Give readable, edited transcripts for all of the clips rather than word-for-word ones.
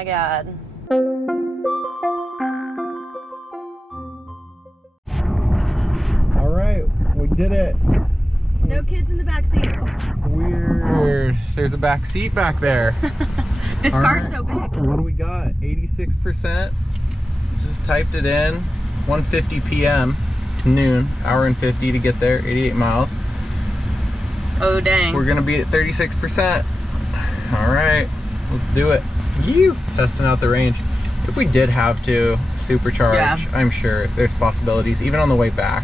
my God. All right, we did it. No kids in the back seat. Weird. There's a back seat back there. This car's so big. What do we got? 86%. Just typed it in. 1:50 p.m. It's noon. Hour and 50 to get there. 88 miles. Oh, dang. We're gonna be at 36%. All right, let's do it. Testing out the range. If we did have to supercharge, Yeah. I'm sure there's possibilities, even on the way back.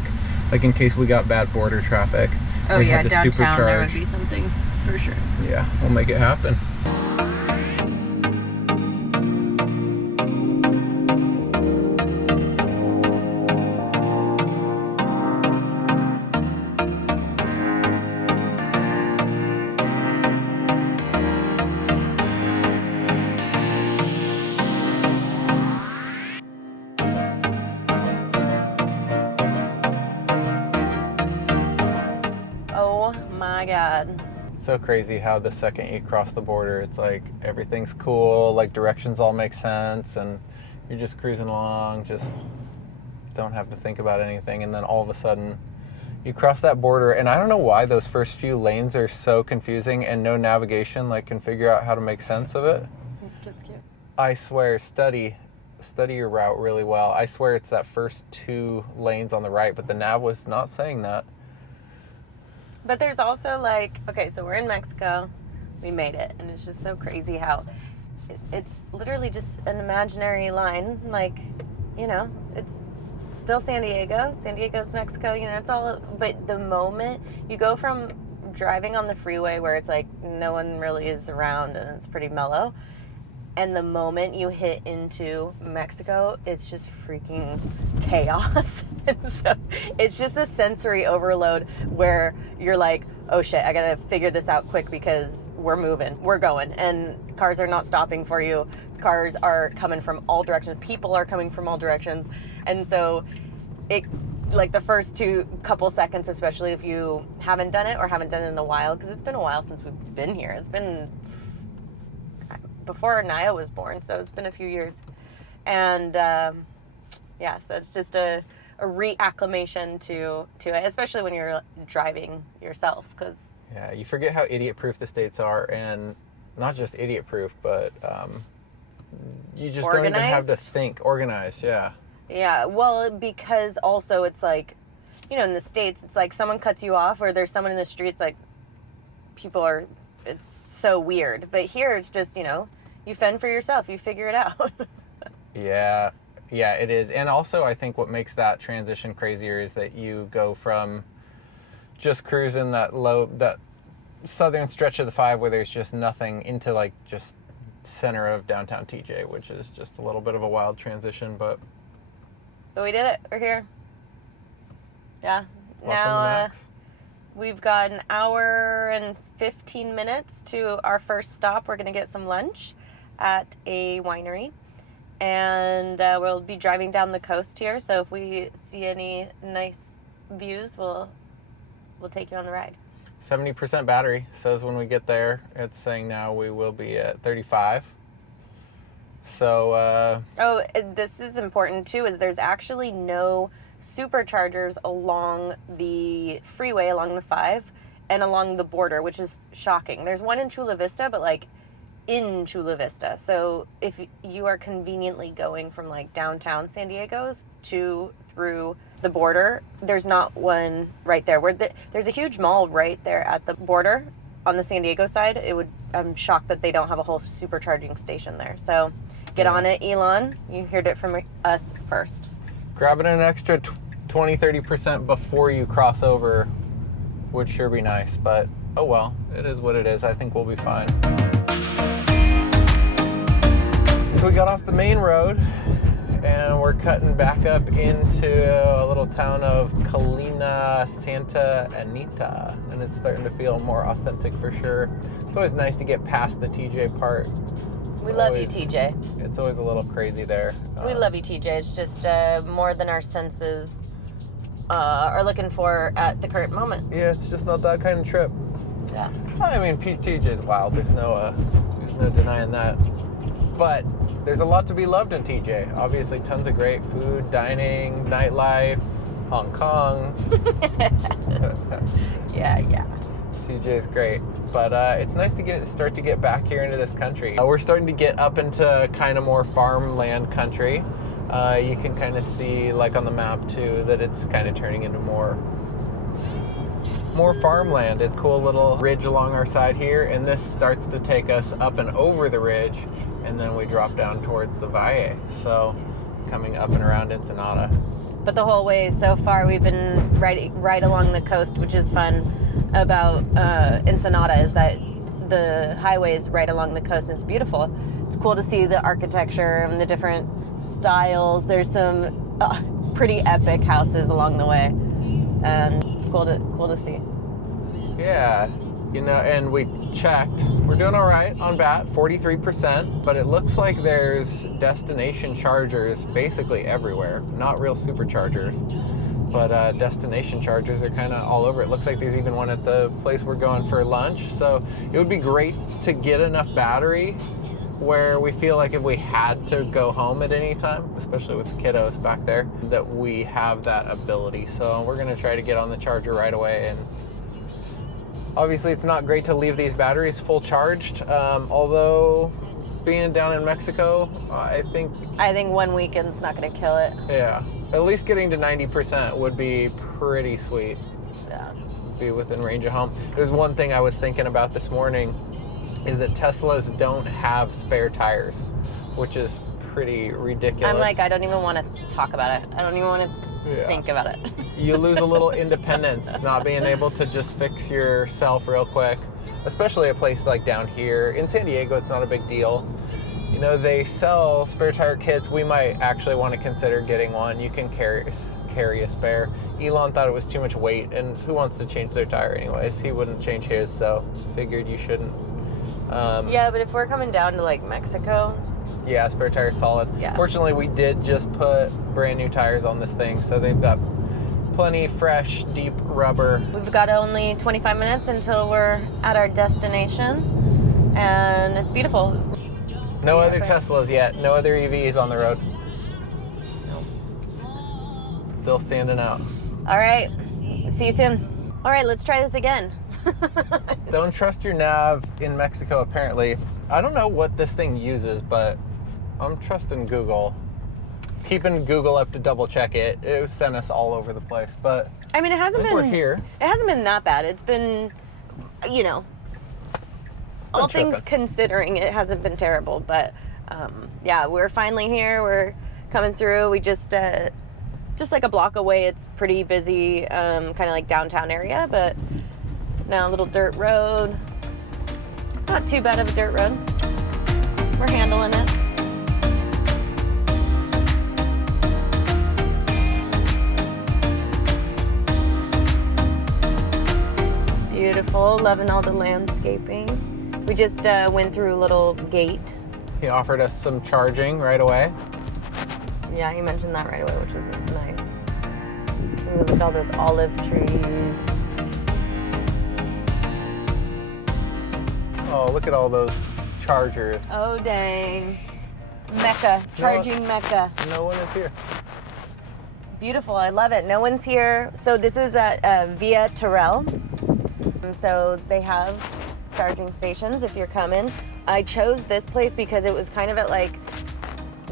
Like in case we got bad border traffic. Oh, we yeah, had to downtown there would supercharge. be something for sure. Yeah, we'll make it happen. Oh my God. So crazy how the second you cross the border, it's like everything's cool, like directions all make sense, and you're just cruising along, just don't have to think about anything. And then all of a sudden you cross that border, and I don't know why those first few lanes are so confusing and no navigation like can figure out how to make sense of it. That's cute. I swear, study your route really well. I swear it's that first 2 lanes on the right, but the nav was not saying that. But there's also like, okay, so we're in Mexico. We made it. And it's just so crazy how it's literally just an imaginary line. Like, you know, it's still San Diego. San Diego's Mexico. You know, it's all, but the moment you go from driving on the freeway where it's like no one really is around and it's pretty mellow, and the moment you hit into Mexico, it's just freaking chaos. And so it's just a sensory overload where you're like, oh shit, I gotta figure this out quick because we're moving, we're going, and cars are not stopping for you. Cars are coming from all directions. People are coming from all directions. And so it, like the first couple seconds, especially if you haven't done it or haven't done it in a while, because it's been a while since we've been here. It's been before Naya was born, so it's been a few years. And yeah, so it's just a reacclimation to it, especially when you're driving yourself, because Yeah, you forget how idiot-proof the states are, and not just idiot-proof, but you just don't even have to think. Organized, yeah. Yeah, well, because also it's like, you know, in the States, it's like someone cuts you off or there's someone in the streets, like, it's so weird. But here it's just, you know, you fend for yourself, you figure it out. Yeah, it is. And also, I think what makes that transition crazier is that you go from just cruising that southern stretch of the 5 where there's just nothing into like just center of downtown TJ, which is just a little bit of a wild transition, but we did it. We're here. Yeah. welcome to Now Max. we've got an hour and 15 minutes to our first stop. We're going to get some lunch at a winery. And we'll be driving down the coast here. So if we see any nice views, we'll take you on the ride. 70% battery says when we get there. It's saying now we will be at 35. So This is important too, is there's actually no superchargers along the freeway, along the 5, and along the border, which is shocking. There's one in Chula Vista, but like in Chula Vista. So if you are conveniently going from like downtown San Diego through the border, there's not one right there. There's a huge mall right there at the border on the San Diego side. I'm shocked that they don't have a whole supercharging station there. So get on it, Elon. You heard it from us first. grabbing an extra 20-30% before you cross over would sure be nice, but oh well, it is what it is. I think we'll be fine. So we got off the main road and we're cutting back up into a little town of Colina Santa Anita, and it's starting to feel more authentic for sure. It's always nice to get past the TJ part. We love you, TJ. It's always a little crazy there. We love you, TJ. It's just more than our senses are looking for at the current moment. Yeah, it's just not that kind of trip. Yeah. I mean, TJ is wild. There's no denying that. But there's a lot to be loved in TJ. Obviously, tons of great food, dining, nightlife, Hong Kong. Yeah. TJ is great, but it's nice to start to get back here into this country. We're starting to get up into kind of more farmland country. You can kind of see, like on the map too, that it's kind of turning into more farmland. It's a cool little ridge along our side here, and this starts to take us up and over the ridge, and then we drop down towards the Valle. So coming up and around Ensenada. But the whole way so far, we've been right along the coast, which is fun about Ensenada, is that the highway is right along the coast, and it's beautiful. It's cool to see the architecture and the different styles. There's some pretty epic houses along the way, and it's cool to see. Yeah, and we checked. We're doing all right on BAT, 43%, but it looks like there's destination chargers basically everywhere. Not real superchargers, but destination chargers are kind of all over. It looks like there's even one at the place we're going for lunch. So it would be great to get enough battery where we feel like if we had to go home at any time, especially with the kiddos back there, that we have that ability. So we're going to try to get on the charger right away. And obviously it's not great to leave these batteries full charged, although being down in Mexico, I think 1 weekend's not going to kill it. Yeah, at least getting to 90% would be pretty sweet. Yeah. Be within range of home. There's one thing I was thinking about this morning, is that Teslas don't have spare tires, which is pretty ridiculous. I'm like, I don't even want to talk about it. I don't even want to think about it. You lose a little independence, not being able to just fix yourself real quick, especially a place like down here. In San Diego, it's not a big deal. They sell spare tire kits. We might actually want to consider getting one. You can carry a spare. Elon thought it was too much weight, and who wants to change their tire anyways? He wouldn't change his, so figured you shouldn't. Yeah, but if we're coming down to like Mexico, yeah, spare tire solid. Yeah. Fortunately, we did just put brand new tires on this thing, so they've got plenty fresh, deep rubber. We've got only 25 minutes until we're at our destination, and it's beautiful. No other Teslas yet. No other EVs on the road. Still standing out. All right. See you soon. All right, let's try this again. Don't trust your nav in Mexico, apparently. I don't know what this thing uses, but I'm trusting Google. Keeping Google up to double check it. It sent us all over the place, but I mean, it hasn't been. We're here. It hasn't been that bad. It's been, all things considering, it hasn't been terrible. But yeah, we're finally here. We're coming through. We just like a block away. It's pretty busy, kind of like downtown area, but now a little dirt road. Not too bad of a dirt road. We're handling it. Beautiful, loving all the landscaping. We just went through a little gate. He offered us some charging right away. Yeah, he mentioned that right away, which is nice. Ooh, look at all those olive trees. Oh, look at all those chargers. Oh, dang. Mecca, charging Mecca. No one is here. Beautiful, I love it. No one's here. So this is at Via Terrell. So they have charging stations if you're coming. I chose this place because it was kind of at like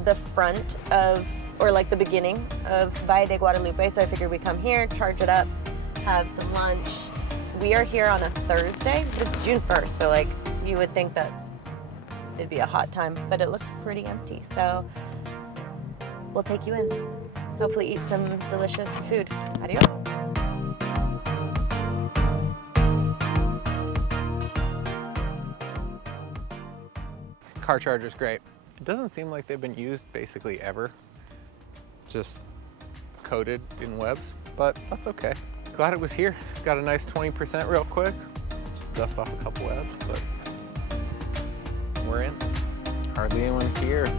the front of, or like the beginning of Valle de Guadalupe. So I figured we'd come here, charge it up, have some lunch. We are here on a Thursday, but it's June 1st. So like you would think that it'd be a hot time, but it looks pretty empty. So we'll take you in. Hopefully eat some delicious food. Adios. Car charger's great. It doesn't seem like they've been used basically ever. Just coated in webs, but that's okay. Glad it was here. Got a nice 20% real quick. Just dust off a couple webs, but we're in. Hardly anyone here.